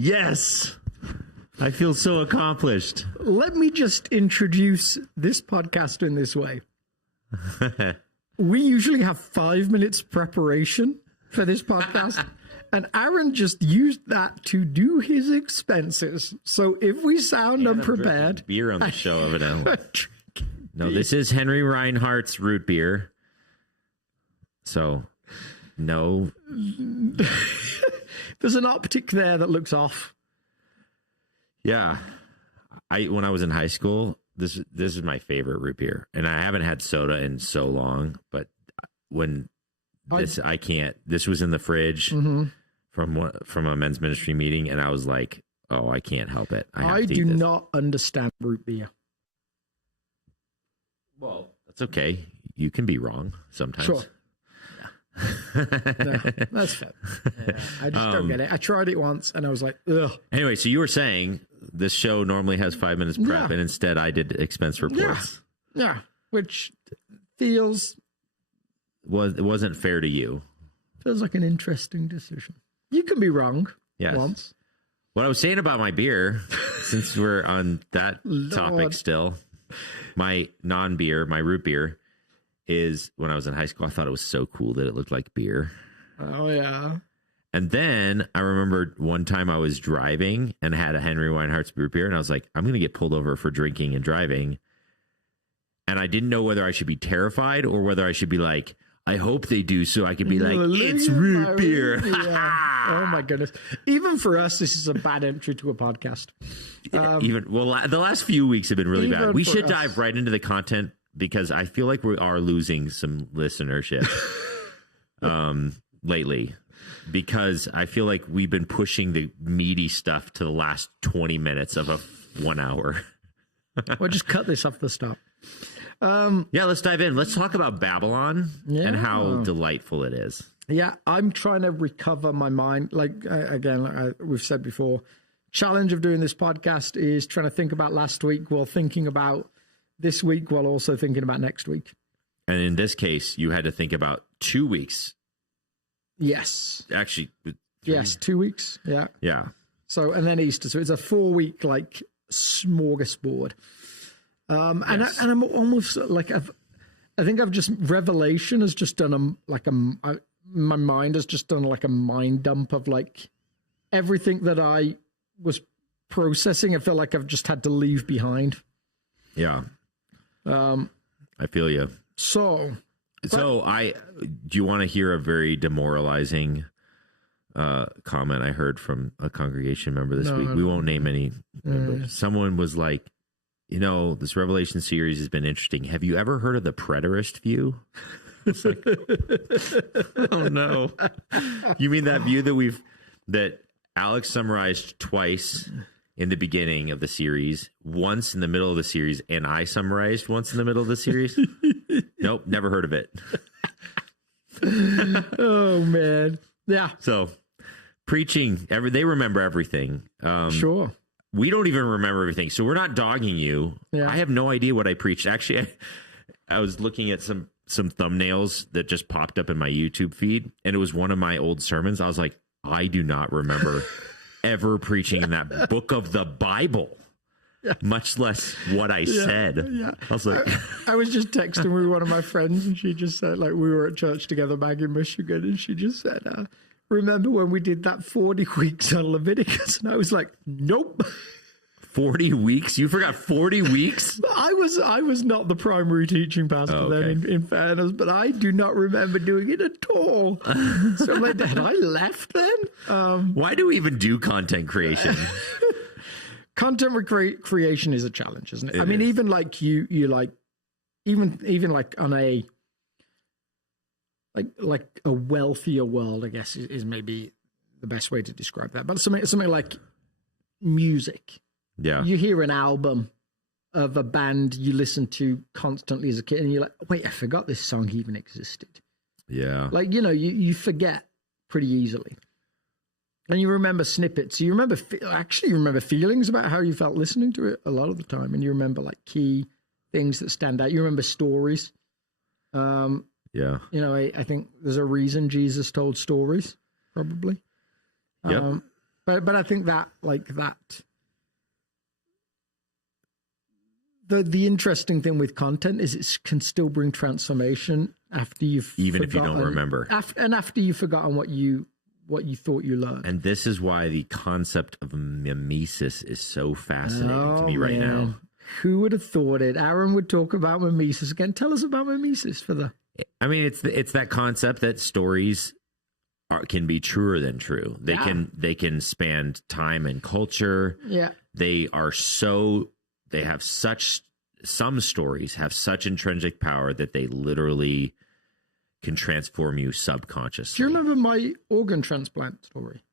Yes. I feel so accomplished. Let me just introduce this podcast in this way. We usually have 5 minutes preparation for this podcast, and Aaron just used that to do his expenses. So if we sound unprepared... Beer on the show, evidently. No, this is Henry Reinhardt's root beer. So, no. There's an optic there that looks off. Yeah. When I was in high school, this is my favorite root beer. And I haven't had soda in so long, but I can't. This was in the fridge from a men's ministry meeting, and I was like, oh, I can't help it. I do not understand root beer. Well, that's okay. You can be wrong sometimes. Sure. No, that's fair. Yeah, I just don't get it. I tried it once and I was like, ugh. Anyway, so you were saying this show normally has 5 minutes prep, and instead I did expense reports. Yeah, which feels... It wasn't fair to you. Feels like an interesting decision. You can be wrong once. What I was saying about my beer, since we're on that topic still, my non-beer, my root beer, is when I was in high school, I thought it was so cool that it looked like beer. Oh, yeah. And then I remembered one time I was driving and had a Henry Reinhardt's root beer, and I was like, I'm going to get pulled over for drinking and driving. And I didn't know whether I should be terrified or whether I should be like, I hope they do, so I could be like, it's root beer. Oh, my goodness. Even for us, this is a bad entry to a podcast. The last few weeks have been really bad. We should dive right into the content, because I feel like we are losing some listenership lately, because I feel like we've been pushing the meaty stuff to the last 20 minutes of a 1 hour. Well, just cut this off the stop. Let's dive in. Let's talk about Babylon and how delightful it is. Yeah, I'm trying to recover my mind. Like, we've said before, challenge of doing this podcast is trying to think about last week while thinking about this week, while also thinking about next week. And in this case, you had to think about 2 weeks. Yes. Actually. 2 weeks. Yeah. Yeah. So, and then Easter. So it's a 4-week, like, smorgasbord. And I'm almost like, I think I've just, Revelation has just done my mind has just done like a mind dump of like everything that I was processing. I feel like I've just had to leave behind. Yeah. I feel you. So do you want to hear a very demoralizing comment I heard from a congregation member this week? We won't name any members. Someone was like, this Revelation series has been interesting. Have you ever heard of the preterist view? It's like, oh no. You mean that view that Alex summarized twice in the beginning of the series, once in the middle of the series, and I summarized once in the middle of the series? Nope, never heard of it. Oh, man. Yeah. So, preaching, they remember everything. Sure. We don't even remember everything, so we're not dogging you. Yeah. I have no idea what I preached. Actually, I was looking at some thumbnails that just popped up in my YouTube feed, and it was one of my old sermons. I was like, I do not remember ever preaching in that book of the Bible, much less what I said. Yeah. I was like, I was just texting with one of my friends, and she just said, like, we were at church together back in Michigan, and she just said, remember when we did that 40 weeks on Leviticus? And I was like, nope. 40 weeks? You forgot 40 weeks? I was not the primary teaching pastor then, in fairness, but I do not remember doing it at all. So I'm like, had I left then? Why do we even do content creation? Content creation is a challenge, isn't it? I mean, even like you like, even like on a, like a wealthier world, I guess is maybe the best way to describe that. But something like music. Yeah. You hear an album of a band you listen to constantly as a kid, and you're like, wait, I forgot this song even existed. Yeah. Like, you forget pretty easily. And you remember snippets. You remember feelings about how you felt listening to it a lot of the time. And you remember like key things that stand out. You remember stories. Yeah. I think there's a reason Jesus told stories, probably. Yep. But I think that the interesting thing with content is it can still bring transformation after you've if you don't remember, after you've forgotten what you thought you learned. And this is why the concept of mimesis is so fascinating to me right now. Who would have thought it? Aaron would talk about mimesis again. Tell us about mimesis for the. I mean, it's that concept that stories can be truer than true. They can span time and culture. Yeah, some stories have such intrinsic power that they literally can transform you subconsciously. Do you remember my organ transplant story?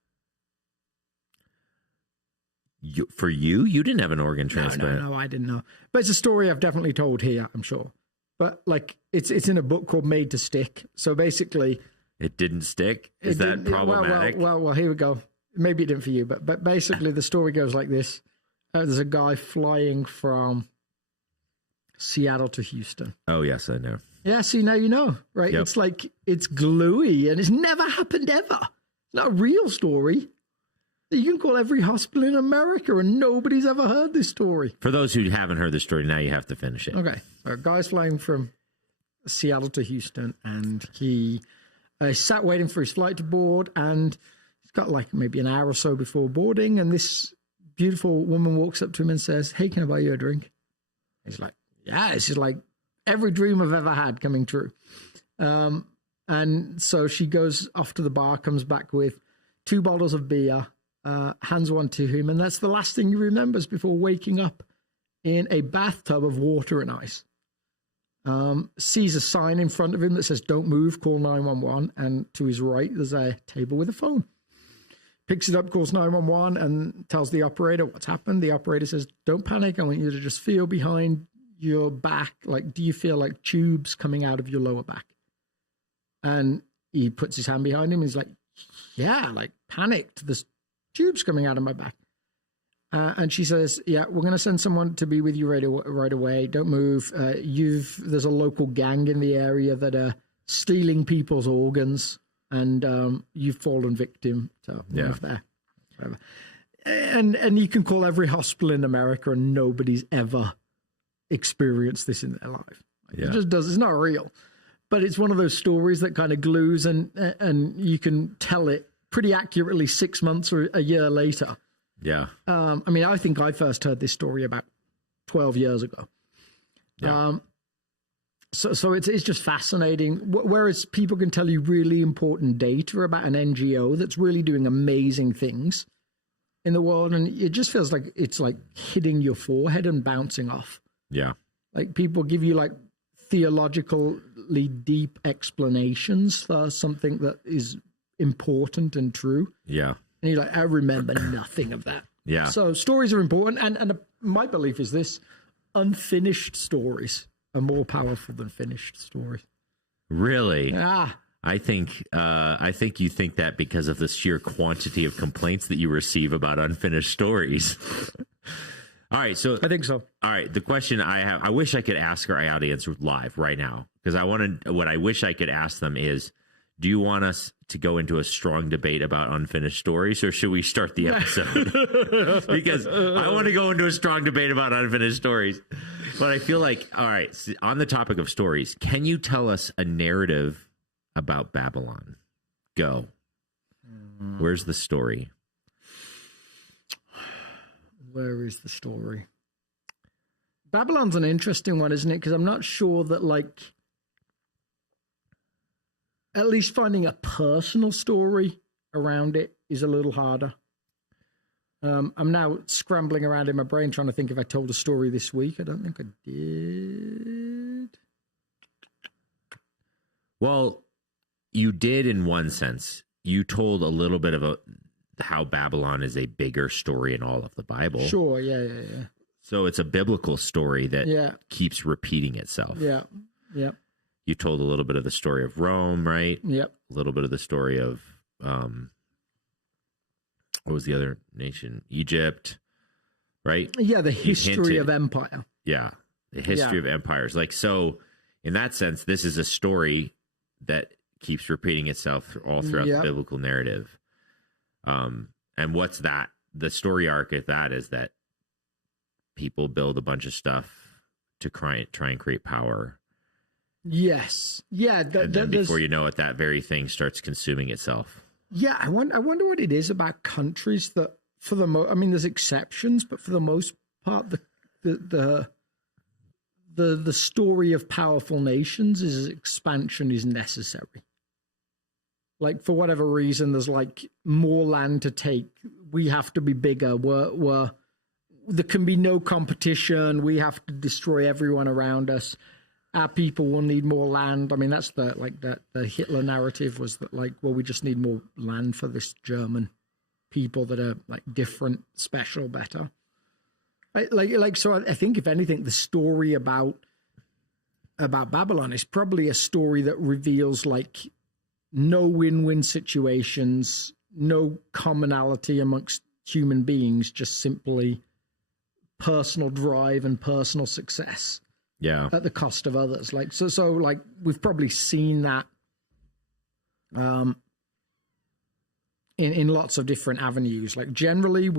You didn't have an organ transplant. No, I didn't know. But it's a story I've definitely told here, I'm sure. But like, it's in a book called Made to Stick. So basically, it didn't stick. Is that problematic? Well, here we go. Maybe it didn't for you, but basically the story goes like this. There's a guy flying from Seattle to Houston. Oh, yes, I know. Yeah, see, now you know, right? Yep. It's like, it's gluey and it's never happened ever. It's not a real story. You can call every hospital in America and nobody's ever heard this story. For those who haven't heard the story, now you have to finish it. Okay. A guy's flying from Seattle to Houston and he sat waiting for his flight to board and he's got like maybe an hour or so before boarding and this beautiful woman walks up to him and says, "Hey, can I buy you a drink?" He's like, "Yeah." This is like every dream I've ever had coming true. And so she goes off to the bar, comes back with 2 bottles of beer, hands one to him, and that's the last thing he remembers before waking up in a bathtub of water and ice. Sees a sign in front of him that says, "Don't move, call 911," and to his right, there's a table with a phone. Picks it up, calls 911, and tells the operator what's happened. The operator says, "Don't panic. I want you to just feel behind your back. Like, do you feel like tubes coming out of your lower back?" And he puts his hand behind him. He's like, "Yeah, like panicked. There's tubes coming out of my back." And she says, "Yeah, we're going to send someone to be with you right away. Don't move. There's a local gang in the area that are stealing people's organs. And you've fallen victim to one of their whatever." And you can call every hospital in America and nobody's ever experienced this in their life. It just does. It's not real. But it's one of those stories that kind of glues and you can tell it pretty accurately 6 months or a year later. Yeah. I mean, I think I first heard this story about 12 years ago. Yeah. So it's just fascinating. Whereas people can tell you really important data about an NGO that's really doing amazing things in the world, and it just feels like it's like hitting your forehead and bouncing off. Yeah. Like people give you like theologically deep explanations for something that is important and true. Yeah. And you're like, I remember nothing of that. Yeah. So stories are important. And my belief is this: unfinished stories are more powerful than finished stories. Really? Yeah. I think you think that because of the sheer quantity of complaints that you receive about unfinished stories. All right, so I think so. All right, the question I have, I wish I could ask our audience live right now, because what I wish I could ask them is, do you want us to go into a strong debate about unfinished stories, or should we start the episode? Because I want to go into a strong debate about unfinished stories. But I feel like, all right, on the topic of stories, can you tell us a narrative about Babylon? Go. Where's the story? Where is the story? Babylon's an interesting one, isn't it? Because I'm not sure that, like, at least finding a personal story around it is a little harder. I'm now scrambling around in my brain trying to think if I told a story this week. I don't think I did. Well, you did in one sense. You told a little bit of how Babylon is a bigger story in all of the Bible. Sure, yeah. So it's a biblical story that keeps repeating itself. Yeah. You told a little bit of the story of Rome, right? Yep. A little bit of the story of, what was the other nation? Egypt, right? Yeah, the history of empire. Yeah, the history of empires. Like, so in that sense, this is a story that keeps repeating itself all throughout the biblical narrative. And And what's that? The story arc of that is that people build a bunch of stuff to try and create power. Yes. Yeah. And then before you know it, that very thing starts consuming itself. Yeah. I wonder what it is about countries that, for the I mean, there's exceptions, but for the most part, the story of powerful nations is expansion is necessary. Like, for whatever reason, there's like more land to take. We have to be bigger. There can be no competition. We have to destroy everyone around us. Our people will need more land. I mean, that's the Hitler narrative was that, like, well, we just need more land for this German people that are like different, special, better. So I think, if anything, the story about Babylon is probably a story that reveals like no win-win situations, no commonality amongst human beings, just simply personal drive and personal success. Yeah. At the cost of others. Like, so like we've probably seen that in lots of different avenues. Like, generally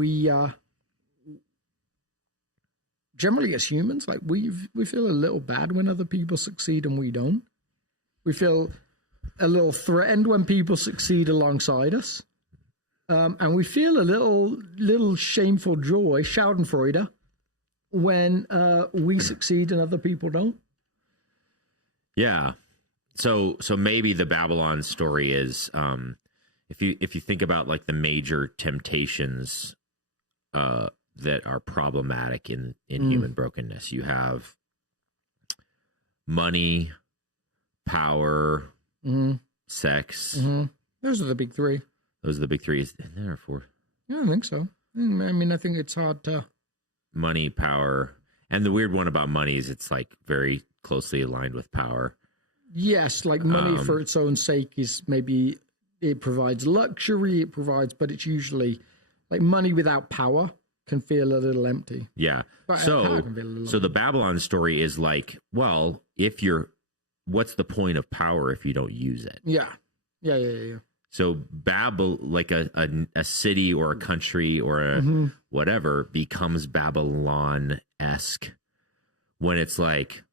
as humans, like we feel a little bad when other people succeed and we don't. We feel a little threatened when people succeed alongside us. And we feel a little shameful joy, Schadenfreude, when we succeed and other people don't. Yeah. So maybe the Babylon story is, if you think about like the major temptations that are problematic in human brokenness, you have money, power, sex. Those are the big three. Those are the big three. Is there are four? Yeah, I think so. I mean, I think it's hard to... Money, power, and the weird one about money is it's like very closely aligned with power. Yes, like money for its own sake is maybe it provides luxury, but it's usually like money without power can feel a little empty. Yeah. But So the Babylon story is like, well, what's the point of power if you don't use it? Yeah. So like a city or a country or a whatever becomes Babylon-esque when it's like,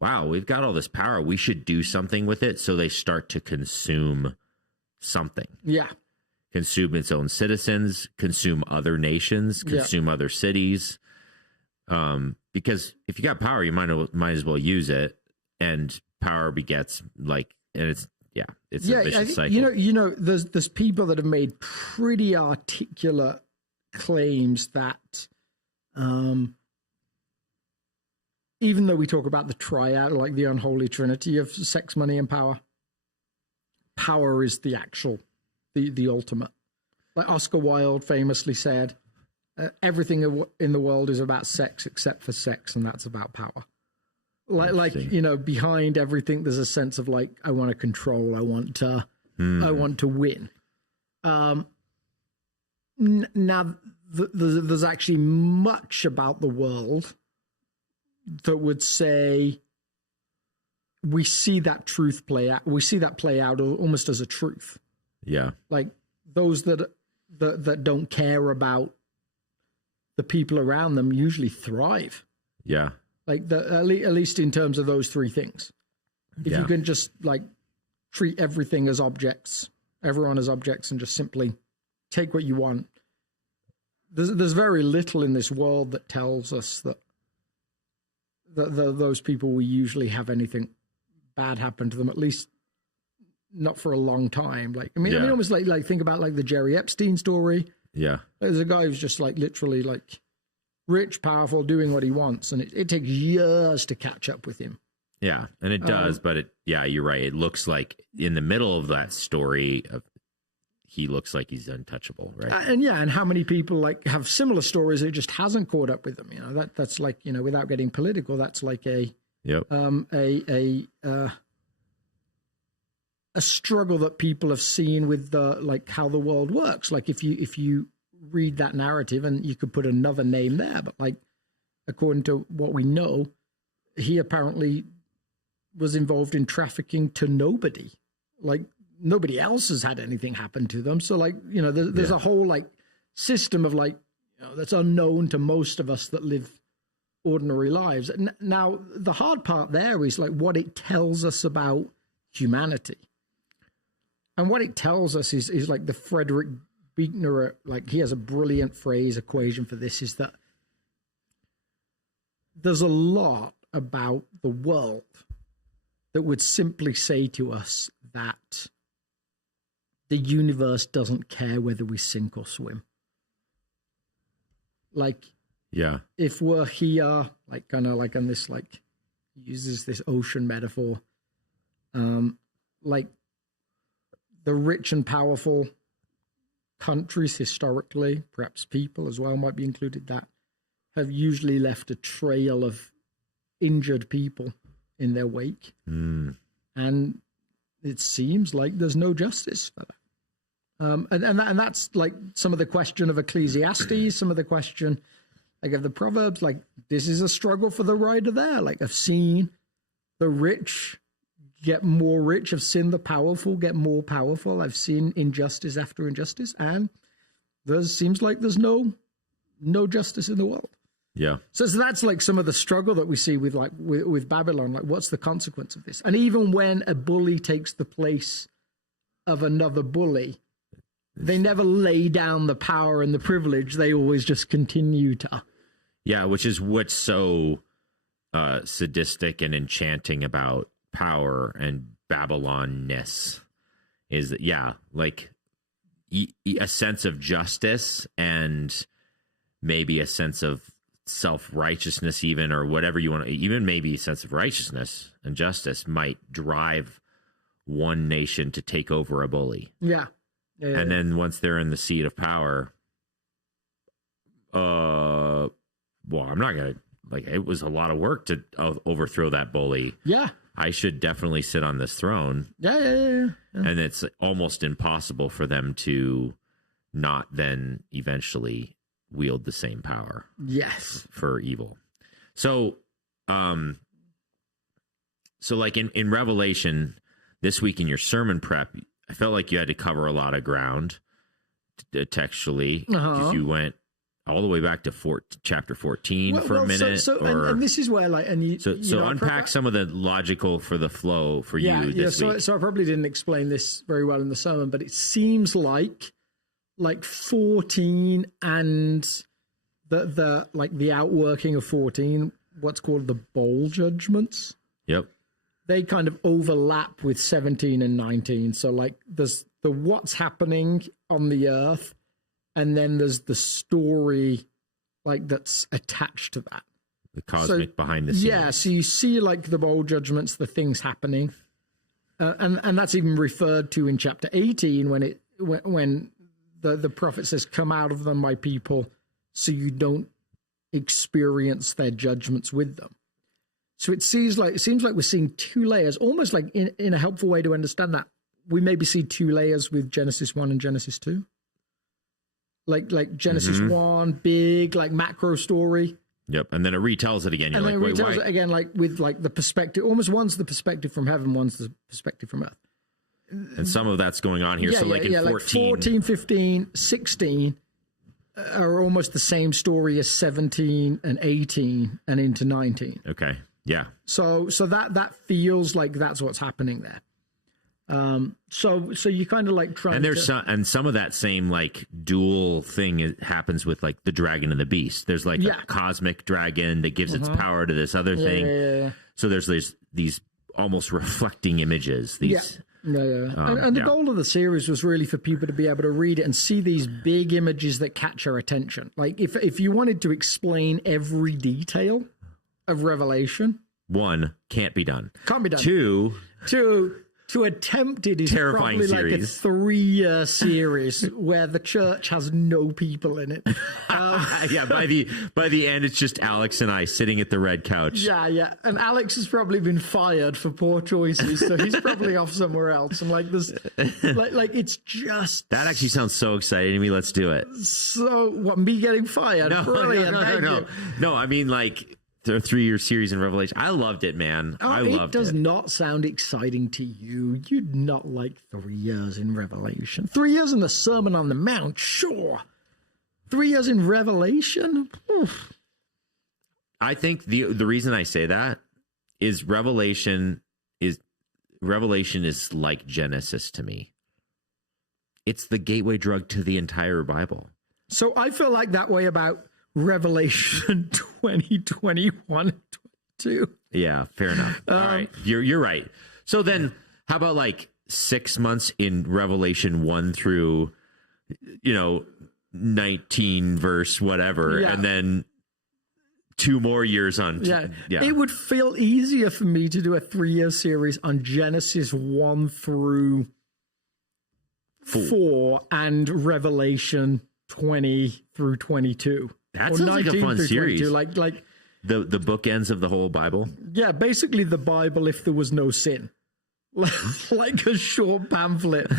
wow, we've got all this power. We should do something with it. So they start to consume something. Yeah. Consume its own citizens, consume other nations, consume other cities. Because if you got power, you might as well use it. And power begets it's a vicious cycle. You know, there's people that have made pretty articulate claims that, even though we talk about the triad, like the unholy trinity of sex, money, and power is the actual, the ultimate. Like Oscar Wilde famously said, everything in the world is about sex except for sex, and that's about power. Like behind everything, there's a sense of like, I want to control, I want to win. Now, there's actually much about the world that would say we see that truth play out. We see that play out almost as a truth. Yeah, like those that don't care about the people around them usually thrive. Yeah. Like at least in terms of those three things. If you can just like treat everything as objects, everyone as objects, and just simply take what you want. There's very little in this world that tells us that those people will usually have anything bad happen to them, at least not for a long time. Like, I mean, almost like think about like the Jerry Epstein story. Yeah. There's a guy who's just like literally like rich, powerful, doing what he wants, and it takes years to catch up with him. Yeah, and it does, but you're right. It looks like in the middle of that story, he looks like he's untouchable, right? And how many people like have similar stories? It just hasn't caught up with them. You know, that's like, you know, without getting political, that's like a struggle that people have seen with the like how the world works. Like if you read that narrative, and you could put another name there, but like according to what we know, he apparently was involved in trafficking to nobody. Like nobody else has had anything happen to them. So like, you know, there's a whole like system of like, that's unknown to most of us that live ordinary lives. Now, the hard part there is like what it tells us about humanity. And what it tells us is like the Frederick Buechner, like he has a brilliant equation for this, is that there's a lot about the world that would simply say to us that the universe doesn't care whether we sink or swim. Like, yeah, if we're here, like kind of like on this, like uses this ocean metaphor, like the rich and powerful countries historically, perhaps people as well might be included, that have usually left a trail of injured people in their wake. And it seems like there's no justice for that. And that's like some of the question of Ecclesiastes, some of the question like of the Proverbs, like this is a struggle for the writer there. Like I've seen the rich get more rich, I've seen the powerful get more powerful, I've seen injustice after injustice, and there seems like there's no justice in the world. Yeah. So that's like some of the struggle that we see with like with Babylon. Like, what's the consequence of this? And even when a bully takes the place of another bully, they never lay down the power and the privilege. They always just continue to. Yeah, which is what's so sadistic and enchanting about power and Babylon-ness is that, yeah, like a sense of justice and maybe a sense of self-righteousness even, or whatever you want to, even maybe a sense of righteousness and justice might drive one nation to take over a bully. Yeah. And then once they're in the seat of power, well, I'm not going to, like, it was a lot of work to overthrow that bully. Yeah. I should definitely sit on this throne. Yeah. And it's almost impossible for them to not then eventually wield the same power. Yes. For evil. So like in Revelation this week in your sermon prep, I felt like you had to cover a lot of ground textually, because you went all the way back to chapter 14 for a minute. And this is where like, and so unpack some of the logical for the flow for you this week. So I probably didn't explain this very well in the sermon, but it seems like 14 and the like the outworking of 14, what's called the bowl judgments. Yep. They kind of overlap with 17 and 19. So like there's the what's happening on the earth, and then there's the story like that's attached to that. The cosmic behind the scenes. Yeah, so you see like the bowl judgments, the things happening. And that's even referred to in chapter 18 when the prophet says, "Come out of them, my people, so you don't experience their judgments with them." So it seems like we're seeing two layers, almost like in a helpful way to understand that. We maybe see two layers with Genesis 1 and Genesis 2. Like Genesis 1, big, like macro story. Yep, and then it retells it again. You're and like, then it retells it again, like with like the perspective. Almost one's the perspective from heaven, one's the perspective from earth. And some of that's going on here. Yeah, so like in 14. Like 14, 15, 16 are almost the same story as 17 and 18 and into 19. Okay. Yeah. So that feels like that's what's happening there. So you kind of like trying. And there's some of that same like dual thing happens with like the dragon and the beast. There's like a cosmic dragon that gives its power to this other thing. Yeah. So there's these almost reflecting images. These. And the goal of the series was really for people to be able to read it and see these big images that catch our attention. Like if you wanted to explain every detail of Revelation, 1, can't be done. Can't be done. 2, to attempt it is terrifying probably series. Like a 3-year series where the church has no people in it. Yeah, by the end, it's just Alex and I sitting at the red couch. Yeah, and Alex has probably been fired for poor choices, so he's probably off somewhere else. And like this, like it's just that actually sounds so exciting to me. Let's do it. So what? Me getting fired? No, brilliant. No. I mean like. The 3-year series in Revelation. I loved it, man. I loved it. It does not sound exciting to you. You'd not like 3 years in Revelation. 3 years in the Sermon on the Mount, sure. 3 years in Revelation? Oof. I think the reason I say that is Revelation is like Genesis to me. It's the gateway drug to the entire Bible. So I feel like that way about Revelation 2021, 22. Yeah, fair enough. All right, you're right. So then, how about like 6 months in Revelation 1 through, 19 verse whatever, and then 2 more years on. Yeah, it would feel easier for me to do a 3-year series on Genesis 1 through 4 and Revelation 20 through 22. That sounds like a fun series. Like the bookends of the whole Bible. Yeah, basically the Bible if there was no sin. Like a short pamphlet.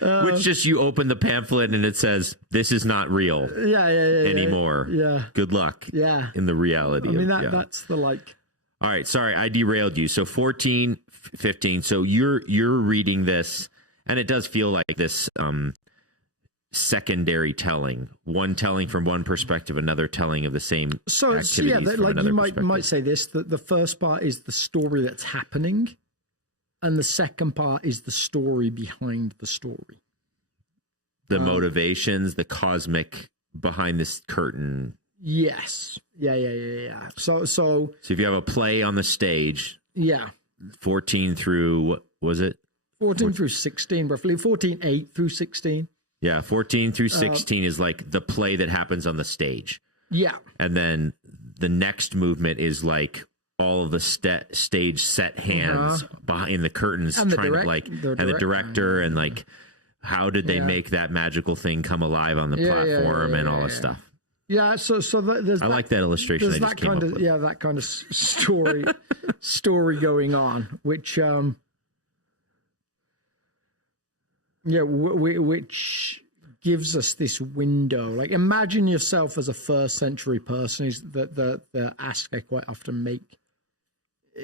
Which just you open the pamphlet and it says, this is not real anymore. Yeah. Good luck in the reality. I mean, that's the like. All right. Sorry, I derailed you. So 14, 15. So you're reading this and it does feel like this secondary telling, one telling from one perspective, another telling of the same activities from you perspective. might say this, that the first part is the story that's happening. And the second part is the story behind the story. The motivations, the cosmic behind this curtain. Yes. Yeah. So if you have a play on the stage. Yeah. 14 through, what was it? 14 through 16, roughly. 8 through 16. Yeah, 14 through 16 is like the play that happens on the stage. Yeah. And then the next movement is like all of the stage set hands behind the curtains, and trying to and the director and like how did they make that magical thing come alive on the platform and all that stuff. Yeah, so there's I like that illustration. There's that kind of that kind of story going on, which which gives us this window. Like, imagine yourself as a first century person. Is the ask I quite often make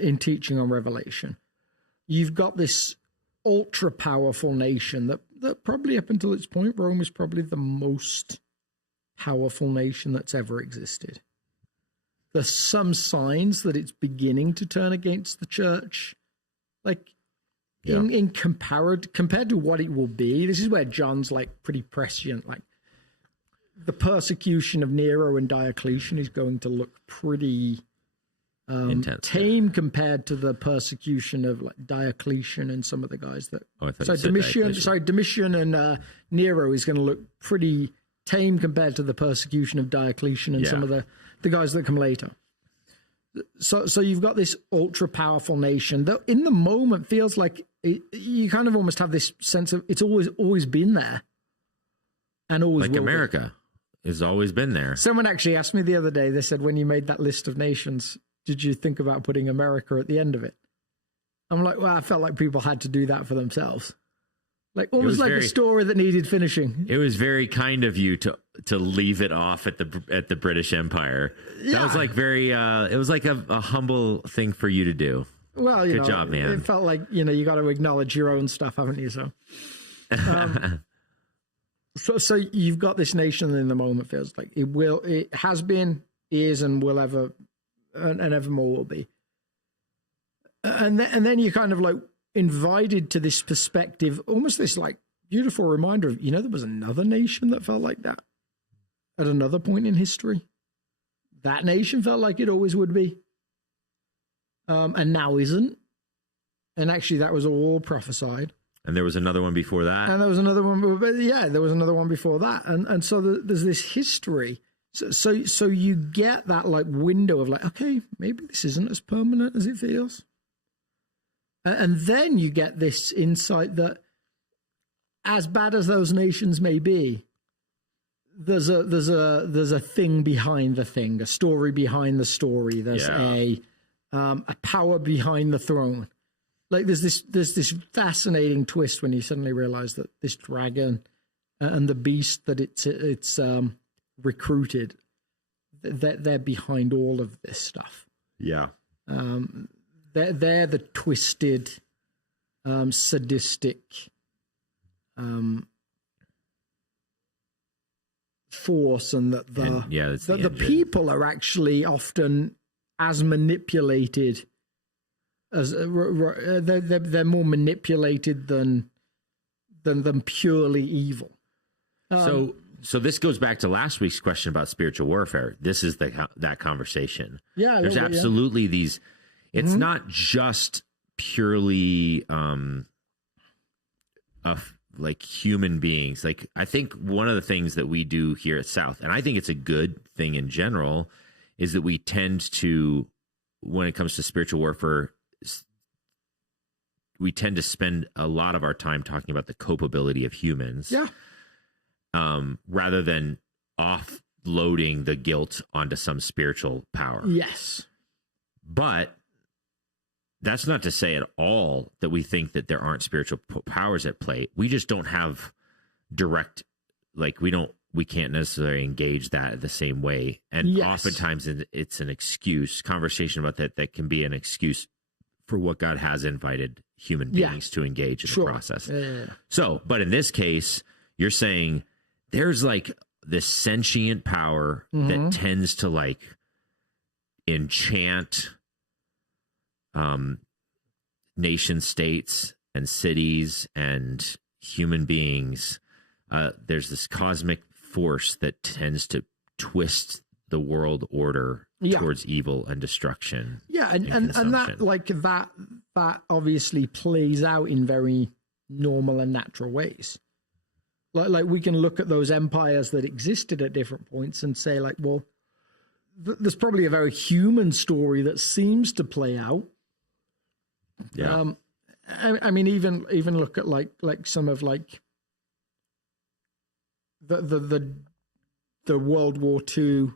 in teaching on Revelation. You've got this ultra powerful nation that probably up until its point, Rome is probably the most powerful nation that's ever existed. There's some signs that it's beginning to turn against the church. Like, in compared to what it will be, this is where John's like pretty prescient. Like, the persecution of Nero and Diocletian is going to look pretty intense, tame compared to the persecution of like Diocletian and some of the guys that. Domitian and Nero is going to look pretty tame compared to the persecution of Diocletian and some of the guys that come later. So you've got this ultra powerful nation that in the moment feels like you kind of almost have this sense of it's always been there and always like will America has always been there. Someone actually asked me the other day, they said, when you made that list of nations, did you think about putting America at the end of it? I'm like, well, I felt like people had to do that for themselves. Like almost like a story that needed finishing. It was very kind of you to leave it off at the British Empire. Yeah. That was like very it was like a humble thing for you to do. Well, good job, man. It felt like, you got to acknowledge your own stuff, haven't you? So so you've got this nation in the moment feels like it has been, is, and will ever and evermore will be. And then you kind of like invited to this perspective, almost this like beautiful reminder of, there was another nation that felt like that at another point in history. That nation felt like it always would be. And now isn't. And actually that was all prophesied. And there was another one before that. And there was another one, there was another one before that. And so there's this history. So you get that like window of like, okay, maybe this isn't as permanent as it feels. And then you get this insight that as bad as those nations may be, there's a thing behind the thing, a story behind the story. There's a power behind the throne. Like there's this fascinating twist when you suddenly realize that this dragon and the beast that it's recruited, that they're behind all of this stuff. Yeah. They're the twisted, sadistic, force, and that the people are actually often as manipulated as they're more manipulated than purely evil. So this goes back to last week's question about spiritual warfare. This is that conversation. Yeah, there's absolutely these. It's not just purely like human beings. Like, I think one of the things that we do here at South, and I think it's a good thing in general, is that we tend to, when it comes to spiritual warfare, we tend to spend a lot of our time talking about the culpability of humans. Yeah. Rather than offloading the guilt onto some spiritual power. Yes. But that's not to say at all that we think that there aren't spiritual powers at play. We just don't have direct, like, we can't necessarily engage that the same way. And oftentimes it's an excuse, conversation about that can be an excuse for what God has invited human beings to engage in the process. Yeah. So, but in this case, you're saying there's like this sentient power that tends to like enchant nation states and cities and human beings. There's this cosmic force that tends to twist the world order towards evil and destruction. Yeah, and that, like, that obviously plays out in very normal and natural ways. Like we can look at those empires that existed at different points and say, like, well, there's probably a very human story that seems to play out. Yeah. I mean, even look at like some of like the World War II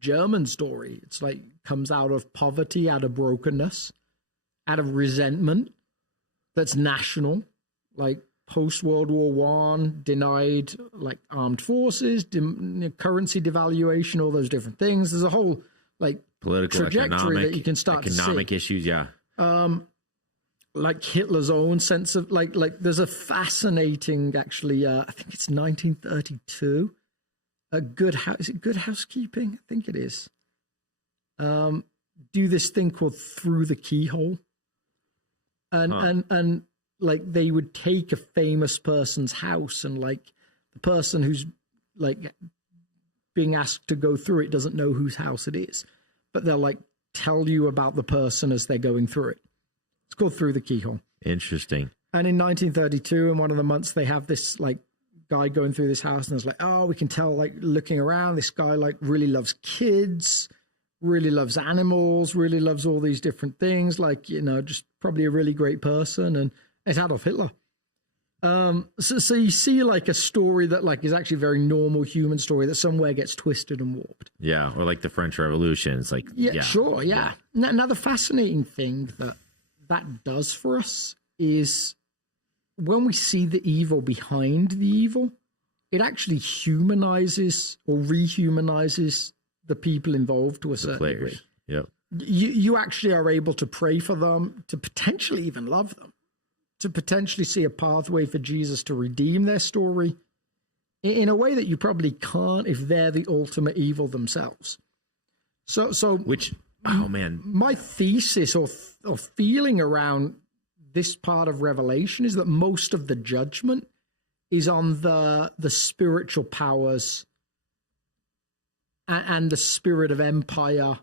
German story. It's like comes out of poverty, out of brokenness, out of resentment that's national, like post-World War One, denied like armed forces, currency devaluation, all those different things. There's a whole like political, trajectory that you can start economic to see. Issues, yeah. Like Hitler's own sense of like there's a fascinating, actually, I think it's 1932. Is it Good Housekeeping? I think it is. Do this thing called Through the Keyhole, and like they would take a famous person's house, and like the person who's like being asked to go through it doesn't know whose house it is, but they'll like tell you about the person as they're going through it. It's called Through the Keyhole. Interesting. And in 1932, in one of the months, they have this like guy going through this house, and it's like, oh, we can tell, like looking around, this guy like really loves kids, really loves animals, really loves all these different things, like, you know, just probably a really great person. And it's Adolf Hitler. So you see like a story that like is actually a very normal human story that somewhere gets twisted and warped. Yeah. Or like the French Revolution. It's like, sure. Yeah. Now the fascinating thing that does for us is when we see the evil behind the evil, it actually humanizes or rehumanizes the people involved to a certain degree. Yep. You actually are able to pray for them, to potentially even love them, to potentially see a pathway for Jesus to redeem their story in a way that you probably can't if they're the ultimate evil themselves. So which, oh man, my thesis or feeling around this part of Revelation is that most of the judgment is on the spiritual powers and the spirit of empire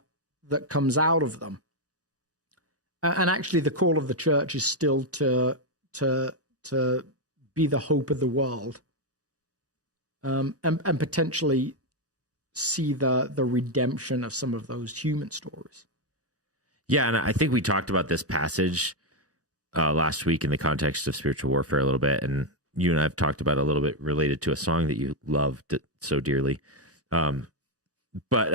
that comes out of them. And actually the call of the church is still to be the hope of the world, and potentially see the redemption of some of those human stories. Yeah, and I think we talked about this passage last week in the context of spiritual warfare a little bit, and you and I have talked about it a little bit related to a song that you loved so dearly. But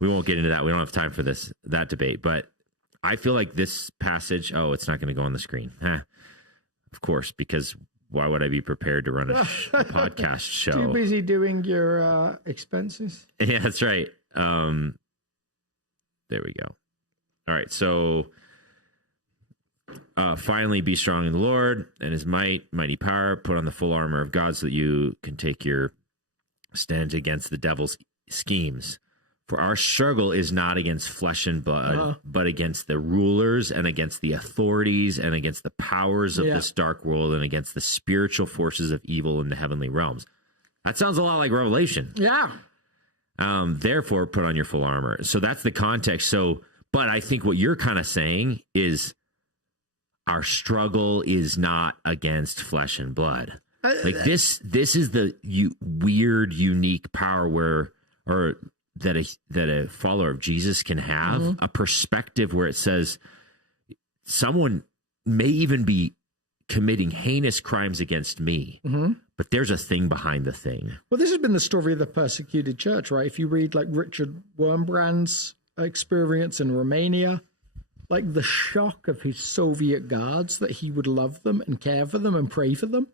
we won't get into that. We don't have time for that debate. But I feel like this passage, it's not going to go on the screen. Of course, because why would I be prepared to run a podcast show? Too busy doing your expenses? Yeah, that's right. There we go. All right, so finally be strong in the Lord and his mighty power. Put on the full armor of God so that you can take your stand against the devil's schemes. For our struggle is not against flesh and blood, but against the rulers and against the authorities and against the powers of this dark world and against the spiritual forces of evil in the heavenly realms. That sounds a lot like Revelation. Yeah. Therefore, put on your full armor. So that's the context. So, but I think what you're kind of saying is our struggle is not against flesh and blood. Like this is the weird, unique power that a follower of Jesus can have, a perspective where it says someone may even be committing heinous crimes against me, but there's a thing behind the thing. Well, this has been the story of the persecuted church, right? If you read like Richard Wurmbrand's experience in Romania, like the shock of his Soviet guards that he would love them and care for them and pray for them.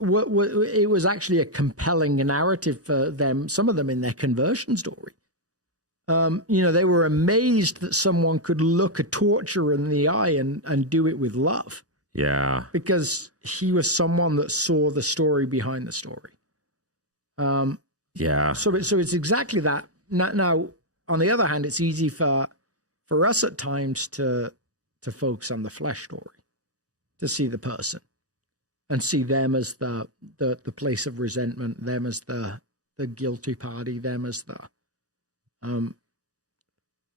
It was actually a compelling narrative for them, some of them in their conversion story. They were amazed that someone could look a torturer in the eye and do it with love. Yeah. Because he was someone that saw the story behind the story. Yeah. So it's exactly that. Now, on the other hand, it's easy for us at times to focus on the flesh story, to see the person. And see them as the place of resentment, them as the guilty party, them as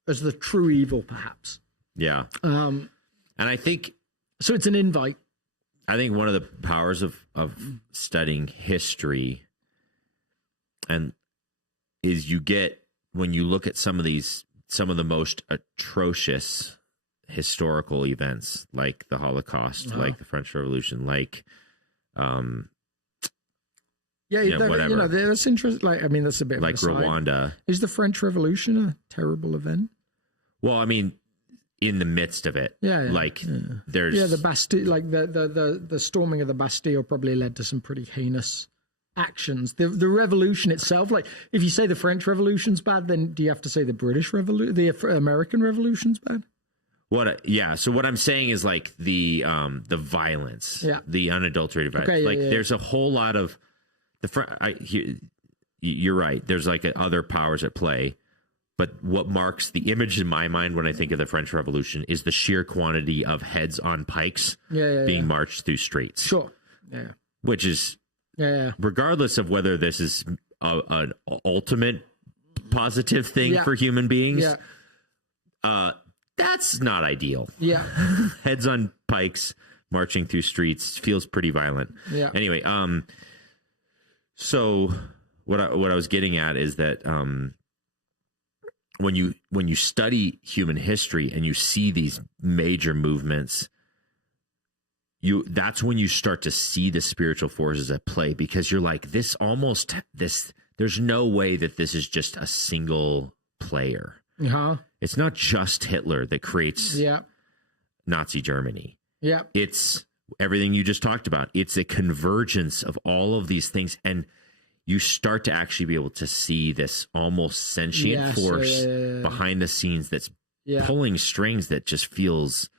the true evil, perhaps. Yeah. And I think so. It's an invite. I think one of the powers of studying history is you get, when you look at some of the most atrocious historical events, like the Holocaust, like the French Revolution, like whatever. There's interest. Like, I mean, that's a bit like of an aside. Rwanda. Is the French Revolution a terrible event? Well, I mean, in the midst of it, there's the Bastille, like the storming of the Bastille probably led to some pretty heinous actions. The revolution itself, like if you say the French Revolution's bad, then do you have to say the British Revolution, the American Revolution's bad? So what I'm saying is like the violence, the unadulterated violence. There's a whole lot of you're right. There's like other powers at play, but what marks the image in my mind when I think of the French Revolution is the sheer quantity of heads on pikes being marched through streets. Sure. Yeah. Which is regardless of whether this is an ultimate positive thing for human beings. Yeah. That's not ideal. Yeah. Heads on pikes marching through streets feels pretty violent. Yeah. Anyway, so what I was getting at is that when you study human history and you see these major movements, that's when you start to see the spiritual forces at play, because you're like, there's no way that this is just a single player. It's not just Hitler that creates Nazi Germany. Yeah. It's everything you just talked about. It's a convergence of all of these things. And you start to actually be able to see this almost sentient force behind the scenes that's pulling strings that just feels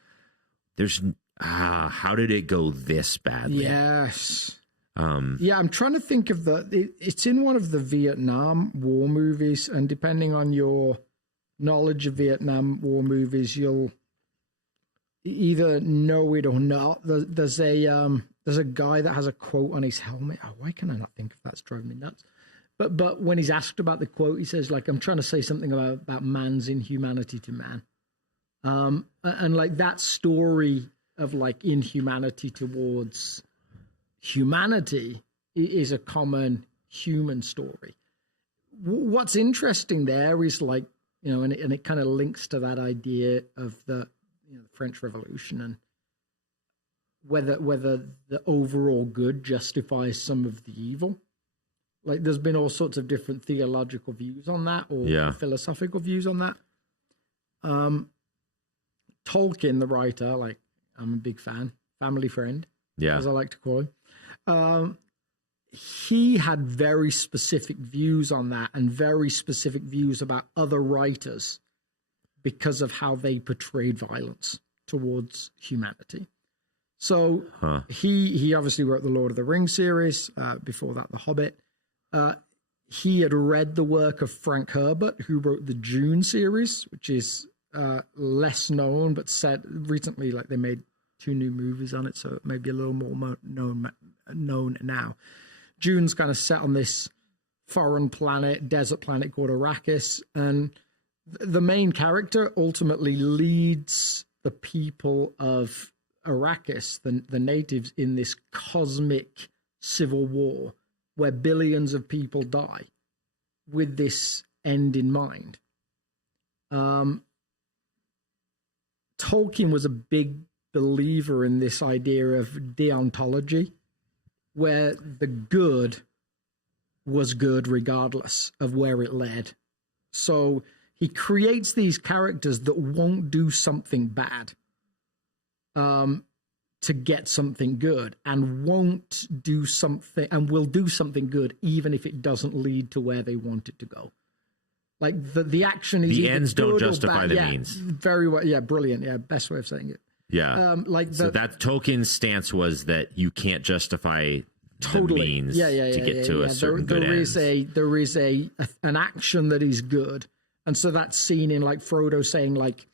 how did it go this badly? Yes. I'm trying to think of it's in one of the Vietnam War movies, and depending on your knowledge of Vietnam War movies, you'll either know it or not. There's a guy that has a quote on his helmet. Oh, why can I not think of that? It's driving me nuts. But when he's asked about the quote, he says, like, I'm trying to say something about man's inhumanity to man. And like that story of like inhumanity towards humanity is a common human story. What's interesting there is like, and it kind of links to that idea of the French Revolution and whether the overall good justifies some of the evil. Like there's been all sorts of different theological views on that, or philosophical views on that. Tolkien, the writer, like I'm a big fan, family friend, as I like to call him. He had very specific views on that, and very specific views about other writers because of how they portrayed violence towards humanity. So he obviously wrote the Lord of the Rings series, before that The Hobbit. he had read the work of Frank Herbert, who wrote the Dune series, which is less known, but said recently, like they made 2 new movies on it, so it may be a little more known now. Dune's kind of set on this foreign planet, desert planet called Arrakis, and the main character ultimately leads the people of Arrakis, the natives, in this cosmic civil war where billions of people die with this end in mind. Tolkien was a big believer in this idea of deontology, where the good was good regardless of where it led. So he creates these characters that won't do something bad to get something good, and won't do something, and will do something good even if it doesn't lead to where they want it to go. Like the action is the ends don't justify the means. Very well. Yeah, brilliant. Yeah, best way of saying it. Yeah. So that Tolkien's stance was that you can't justify the means to get to a certain good end. There is an action that is good. And so that's seen in like Frodo saying like,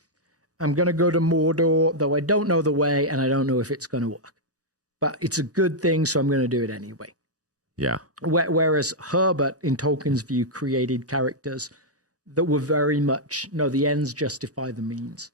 I'm going to go to Mordor, though I don't know the way and I don't know if it's going to work. But it's a good thing, so I'm going to do it anyway. Yeah. Whereas Herbert, in Tolkien's view, created characters that were very much, no, the ends justify the means.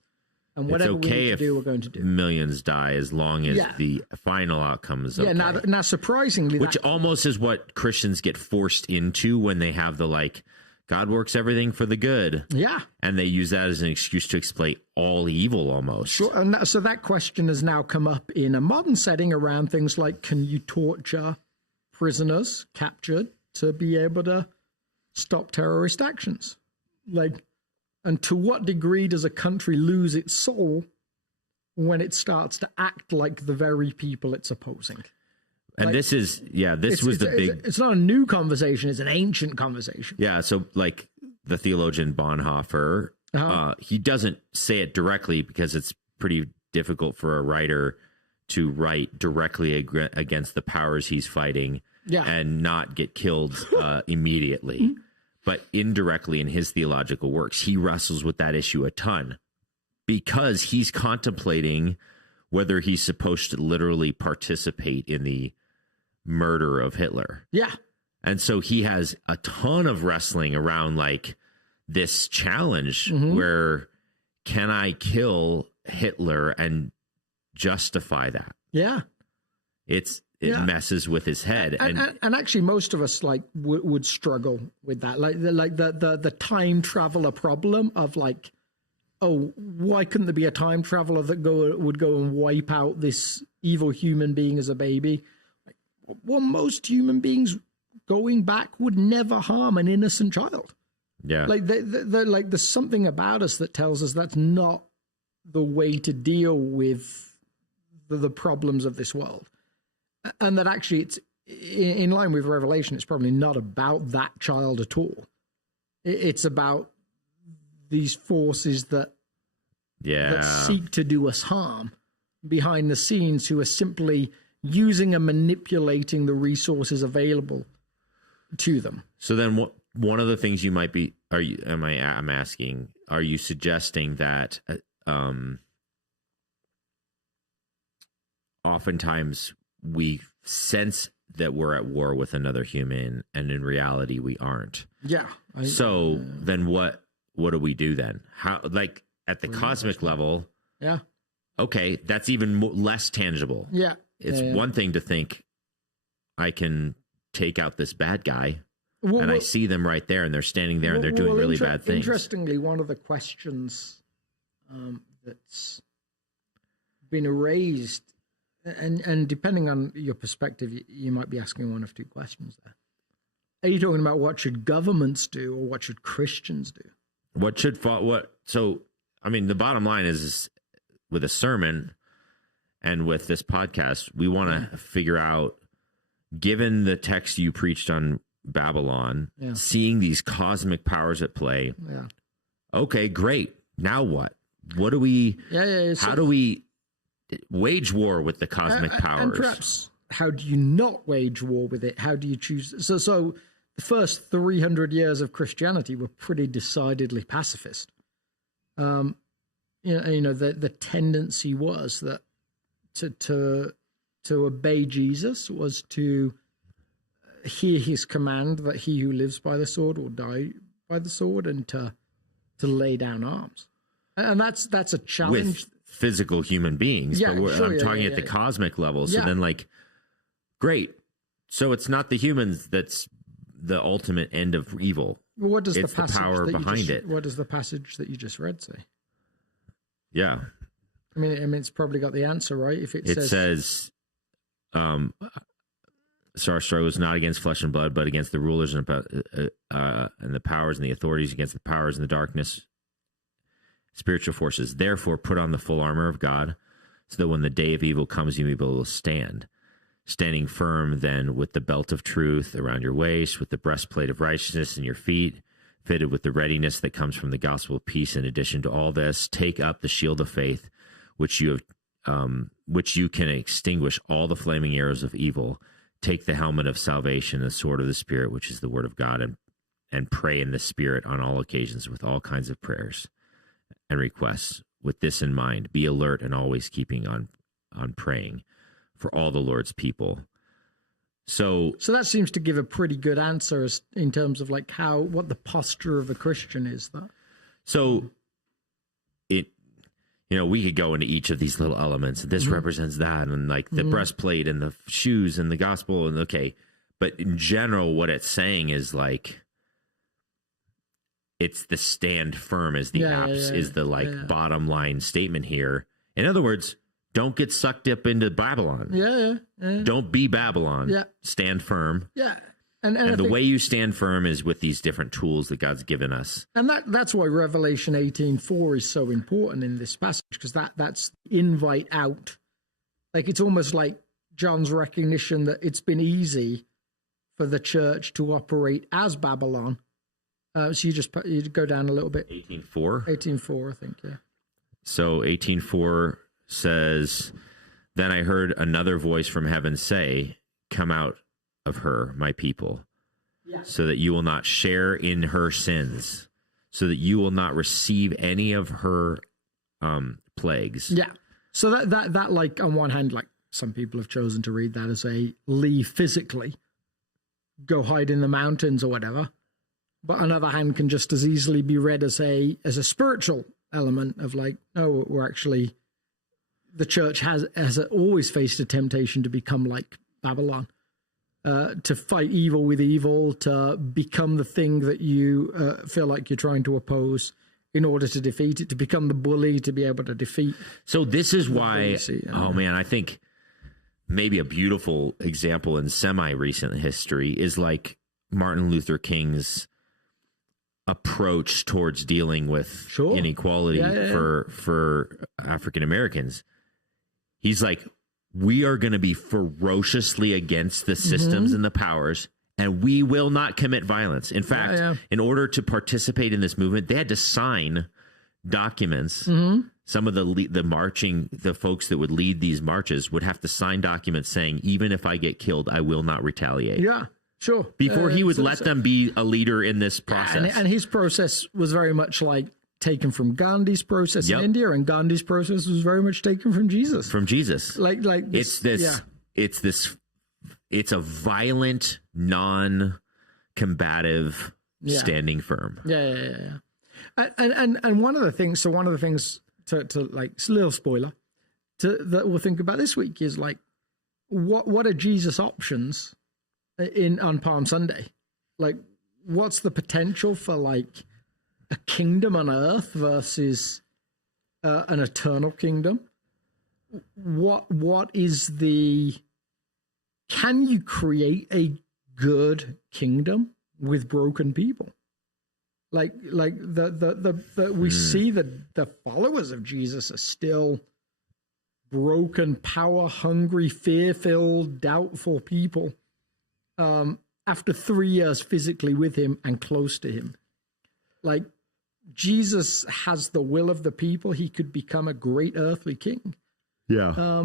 And whatever we need to do, we're going to do. Millions die as long as the final outcome is okay. Yeah, now surprisingly... Which almost is what Christians get forced into when they have the, like, God works everything for the good. Yeah. And they use that as an excuse to explain all evil almost. Sure. And so that question has now come up in a modern setting around things like, can you torture prisoners captured to be able to stop terrorist actions? Like, and to what degree does a country lose its soul when it starts to act like the very people it's opposing? And like, this was the big... It's not a new conversation, it's an ancient conversation. Yeah, so like the theologian Bonhoeffer, he doesn't say it directly because it's pretty difficult for a writer to write directly against the powers he's fighting and not get killed immediately. Mm-hmm. But indirectly in his theological works, he wrestles with that issue a ton because he's contemplating whether he's supposed to literally participate in the murder of Hitler. Yeah. And so he has a ton of wrestling around like this challenge where can I kill Hitler and justify that? Yeah. It messes with his head. And actually most of us like would struggle with that. Like the time traveler problem of like, oh, why couldn't there be a time traveler that would go and wipe out this evil human being as a baby? Well, most human beings going back would never harm an innocent child. Yeah. Like like there's something about us that tells us that's not the way to deal with the problems of this world. And that actually it's in line with Revelation. It's probably not about that child at all. It's about these forces that seek to do us harm behind the scenes, who are simply using and manipulating the resources available to them. So then one of the things you might be, I'm asking, are you suggesting that oftentimes we sense that we're at war with another human and in reality we aren't? Yeah. Then what do we do then? How, like at the cosmic level? Yeah. Okay, that's even less tangible. Yeah. It's one thing to think I can take out this bad guy, and I see them right there, and they're standing there, and they're doing really bad things. Interestingly, one of the questions that's been raised, and depending on your perspective, you might be asking one of two questions there. Are you talking about what should governments do, or what should Christians do? So, I mean, the bottom line is with a sermon and with this podcast, we want to figure out, given the text you preached on Babylon, seeing these cosmic powers at play. Yeah. Okay, great. Now what? What do we, how do we wage war with the cosmic powers? And perhaps, how do you not wage war with it? How do you choose? So the first 300 years of Christianity were pretty decidedly pacifist. The tendency was that to obey Jesus was to hear his command that he who lives by the sword will die by the sword, and to lay down arms. And that's a challenge. With physical human beings, yeah, but sure, I'm talking at the cosmic level. So then, great. So it's not the humans that's the ultimate end of evil. Well, what does it's the power behind it? What does the passage that you just read say? Yeah. I mean, it's probably got the answer, right? If it says, so our struggle is not against flesh and blood, but against the rulers and the powers and the authorities, against the powers in the darkness, spiritual forces. Therefore, put on the full armor of God, so that when the day of evil comes, you may be able to stand. Standing firm, then, with the belt of truth around your waist, with the breastplate of righteousness in your feet, fitted with the readiness that comes from the gospel of peace. In addition to all this, take up the shield of faith, which you can extinguish all the flaming arrows of evil. Take the helmet of salvation, the sword of the Spirit, which is the word of God, and pray in the Spirit on all occasions with all kinds of prayers and requests. With this in mind, be alert and always keeping on praying for all the Lord's people. So that seems to give a pretty good answer in terms of like what the posture of a Christian is. So we could go into each of these little elements. This represents that, and like the breastplate and the shoes and the gospel, and okay. But in general, what it's saying is like, it's the stand firm is the bottom line statement here. In other words, don't get sucked up into Babylon. Yeah. Don't be Babylon. Yeah. Stand firm. Yeah. And the way you stand firm is with these different tools that God's given us. And that's why Revelation 18:4 is so important in this passage, because that's invite out. Like, it's almost like John's recognition that it's been easy for the church to operate as Babylon. So you go down a little bit. 18:4? 18:4, I think, yeah. So 18:4 says, "Then I heard another voice from heaven say, 'Come out of her, my people, so that you will not share in her sins, so that you will not receive any of her plagues.'" Yeah. So that like, on one hand, like, some people have chosen to read that as a leave physically, go hide in the mountains or whatever. But on the other hand, can just as easily be read as a spiritual element of like, no, we're actually, the church has always faced a temptation to become like Babylon. To fight evil with evil, to become the thing that you feel like you're trying to oppose in order to defeat it, to become the bully, to be able to defeat. So this is why, I think maybe a beautiful example in semi-recent history is like Martin Luther King's approach towards dealing with inequality for African Americans. He's like, we are going to be ferociously against the systems and the powers, and we will not commit violence. In fact, in order to participate in this movement, they had to sign documents. Some of the folks that would lead these marches would have to sign documents saying, even if I get killed, I will not retaliate. Yeah, sure. Before he would let them be a leader in this process. And his process was very much like taken from Gandhi's process in India, and Gandhi's process was very much taken from Jesus. From Jesus. Like this, it's a violent, non-combative standing firm. Yeah. And one of the things to like, it's a little spoiler that we'll think about this week is like, what are Jesus' options on Palm Sunday? Like, what's the potential for like a kingdom on earth versus an eternal kingdom? What is can you create a good kingdom with broken people? Like we see that the followers of Jesus are still broken, power hungry, fear-filled, doubtful people. After 3 years physically with him and close to him, like, Jesus has the will of the people. He could become a great earthly king. Yeah.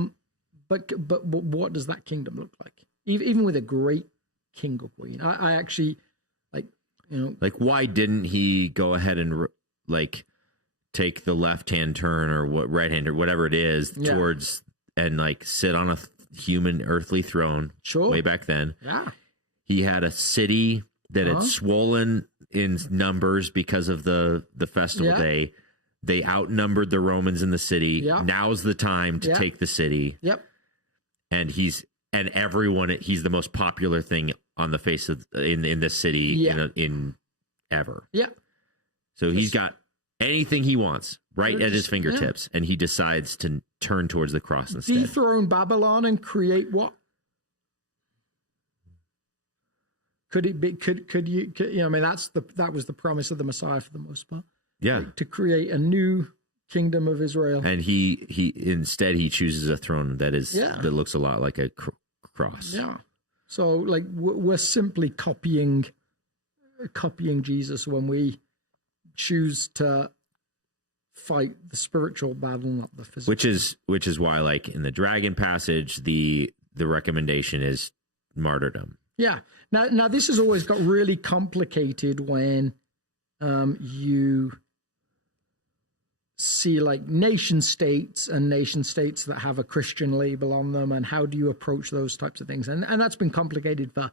But what does that kingdom look like? Even with a great king or queen, I actually Like, why didn't he go ahead and like take the left-hand turn or right-hand or whatever it is towards and like sit on a human earthly throne way back then? Yeah. He had a city that had swollen in numbers because of the festival day. They outnumbered the Romans in the city. Yeah. Now's the time to take the city. Yep. And he's the most popular thing on the face of in this city in ever. Yeah. So he's got anything he wants right at his fingertips, and he decides to turn towards the cross instead. Dethrone Babylon and create what? Could it be? Could you? I mean, that was the promise of the Messiah for the most part. Yeah, like, to create a new kingdom of Israel. And he instead he chooses a throne that looks a lot like a cross. Yeah. So like we're simply copying Jesus when we choose to fight the spiritual battle, not the physical. Which is why, like in the dragon passage, the recommendation is martyrdom. Yeah. Now this has always got really complicated when you see like nation states that have a Christian label on them, and how do you approach those types of things? And that's been complicated for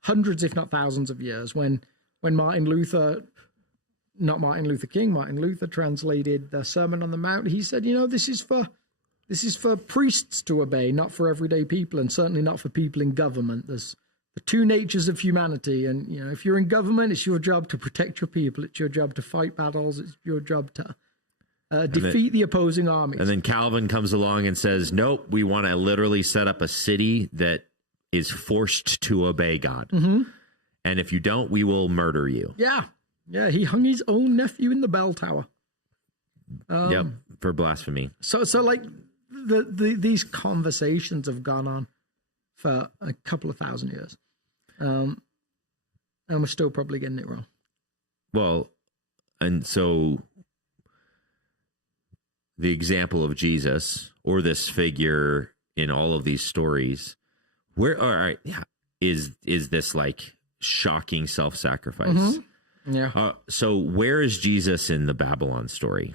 hundreds, if not thousands of years. When Martin Luther translated the Sermon on the Mount, he said, this is for priests to obey, not for everyday people, and certainly not for people in government. There's the two natures of humanity, and if you're in government, it's your job to protect your people. It's your job to fight battles. It's your job to defeat the opposing armies. And then Calvin comes along and says, nope, we want to literally set up a city that is forced to obey God. Mm-hmm. And if you don't, we will murder you. Yeah. Yeah, he hung his own nephew in the bell tower. For blasphemy. So like these conversations have gone on for a couple of thousand years. And we're still probably getting it wrong. Well, and so the example of Jesus, or this figure in all of these stories, is this like shocking self-sacrifice? Mm-hmm. Yeah. So where is Jesus in the Babylon story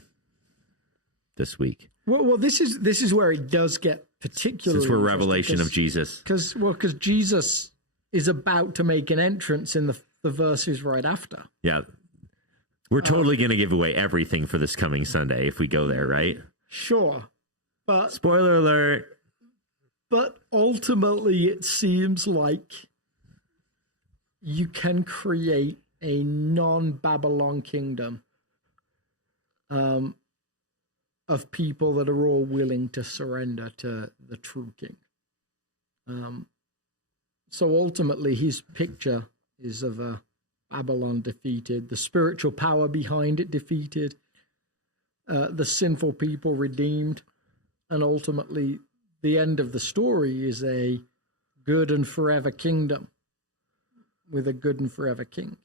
this week? Well, this is where it does get particularly. Since we're revelation of Jesus, because Jesus is about to make an entrance in the verses right after. Yeah. We're totally going to give away everything for this coming Sunday if we go there, right? Sure. But spoiler alert. But ultimately, it seems like you can create a non-Babylon kingdom of people that are all willing to surrender to the true king. So ultimately, his picture is of a Babylon defeated, the spiritual power behind it defeated, the sinful people redeemed, and ultimately the end of the story is a good and forever kingdom with a good and forever king.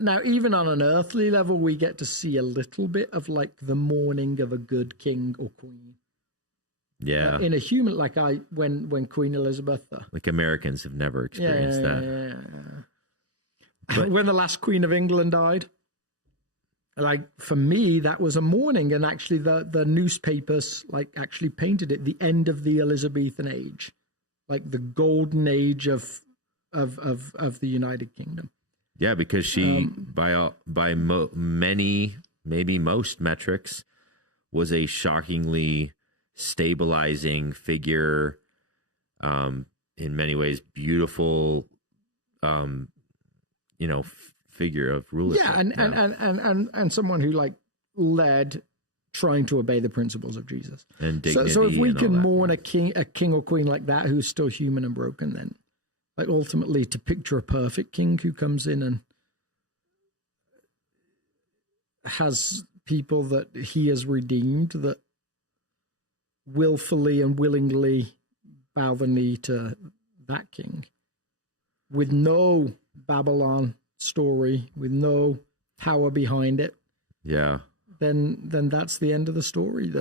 Now, even on an earthly level, we get to see a little bit of like the mourning of a good king or queen. Yeah. In a human, like when Queen Elizabeth. Like Americans have never experienced that. Yeah. But when the last Queen of England died, like for me, that was a mourning, and actually the newspapers like actually painted it the end of the Elizabethan age, like the golden age of the United Kingdom. Yeah, because she many, maybe most metrics, was a shockingly stabilizing figure, in many ways beautiful, figure of rulership. Yeah, and someone who like led trying to obey the principles of Jesus. And dignity. So if we can mourn a king or queen like that who's still human and broken, then like ultimately to picture a perfect king who comes in and has people that he has redeemed that willfully and willingly bow the knee to that king with no Babylon story, with no power behind it. Yeah. Then that's the end of the story.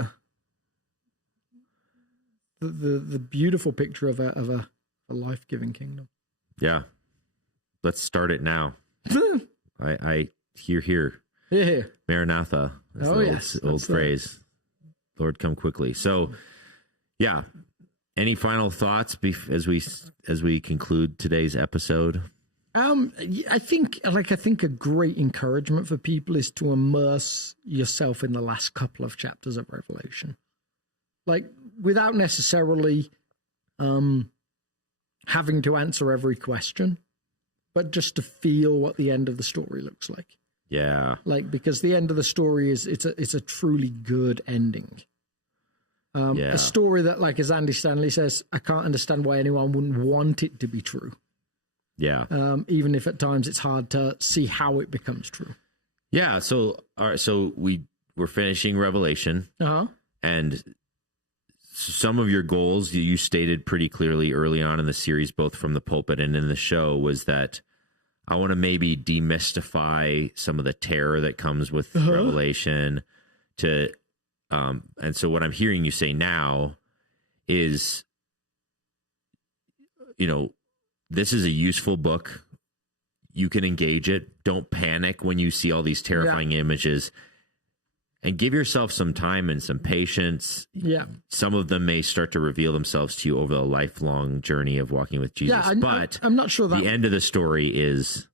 The beautiful picture of a life-giving kingdom. Yeah. Let's start it now. I hear here. Yeah. Maranatha. That's the old phrase. Lord, come quickly. So, yeah. Any final thoughts as we conclude today's episode? I think a great encouragement for people is to immerse yourself in the last couple of chapters of Revelation, like without necessarily having to answer every question, but just to feel what the end of the story looks like. Yeah, like because the end of the story is it's a truly good ending. A story that, like as Andy Stanley says, I can't understand why anyone wouldn't want it to be true. Yeah. Even if at times it's hard to see how it becomes true. Yeah. So, all right. So we're finishing Revelation. And some of your goals you stated pretty clearly early on in the series, both from the pulpit and in the show, was that I want to maybe demystify some of the terror that comes with Revelation and so what I'm hearing you say now is, this is a useful book. You can engage it. Don't panic when you see all these terrifying images, and give yourself some time and some patience. Yeah. Some of them may start to reveal themselves to you over the lifelong journey of walking with Jesus. But I'm not sure that the end of the story is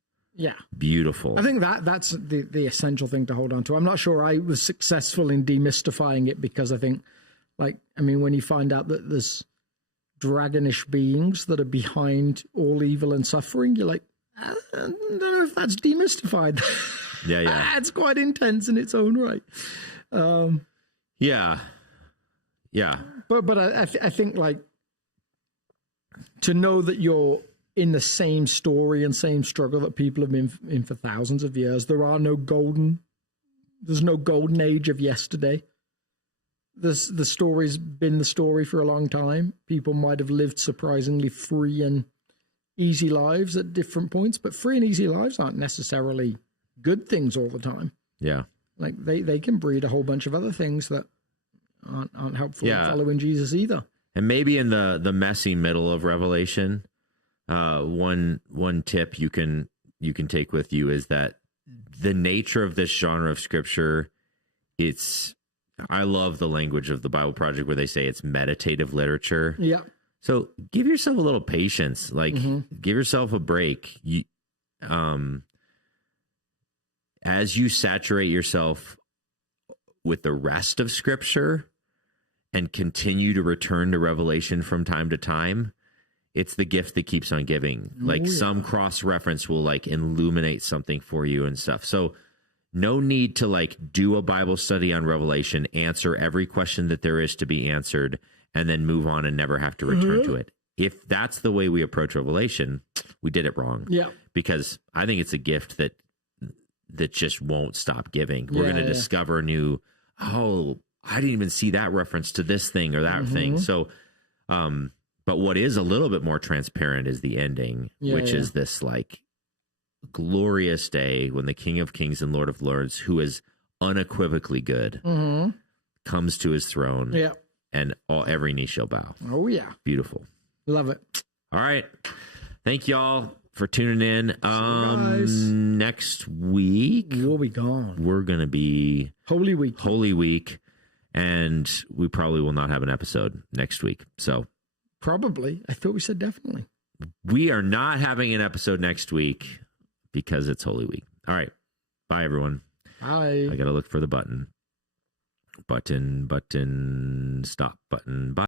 beautiful. I think that's the essential thing to hold on to. I'm not sure I was successful in demystifying it, because I think, when you find out that there's dragonish beings that are behind all evil and suffering, you're like, I don't know if that's demystified. Yeah. It's quite intense in its own right. Yeah. But I think, like, to know that you're in the same story and same struggle that people have been in for thousands of years. There's no golden age of yesterday. The story's been the story for a long time. People might have lived surprisingly free and easy lives at different points, but free and easy lives aren't necessarily good things all the time. Yeah. Like they can breed a whole bunch of other things that aren't helpful in following Jesus either. And maybe in the messy middle of Revelation, one tip you can take with you is that the nature of this genre of scripture, I love the language of the Bible Project where they say it's meditative literature. Yeah. So give yourself a little patience, give yourself a break. As you saturate yourself with the rest of scripture and continue to return to Revelation from time to time, it's the gift that keeps on giving. Some cross-reference will illuminate something for you and stuff. So no need to do a Bible study on Revelation, answer every question that there is to be answered, and then move on and never have to return to it. If that's the way we approach Revelation, we did it wrong. Yeah. Because I think it's a gift that just won't stop giving. We're going to discover new, I didn't even see that reference to this thing or that thing. So, but what is a little bit more transparent is the ending, which is this glorious day when the King of Kings and Lord of Lords, who is unequivocally good, comes to his throne. Yeah. And every knee shall bow. Oh, yeah. Beautiful. Love it. All right. Thank y'all for tuning in. Next week, we'll be gone. We're going to be Holy Week. And we probably will not have an episode next week. So probably. I thought we said definitely. We are not having an episode next week because it's Holy Week. All right. Bye, everyone. Bye. I got to look for the button. Stop button. Bye.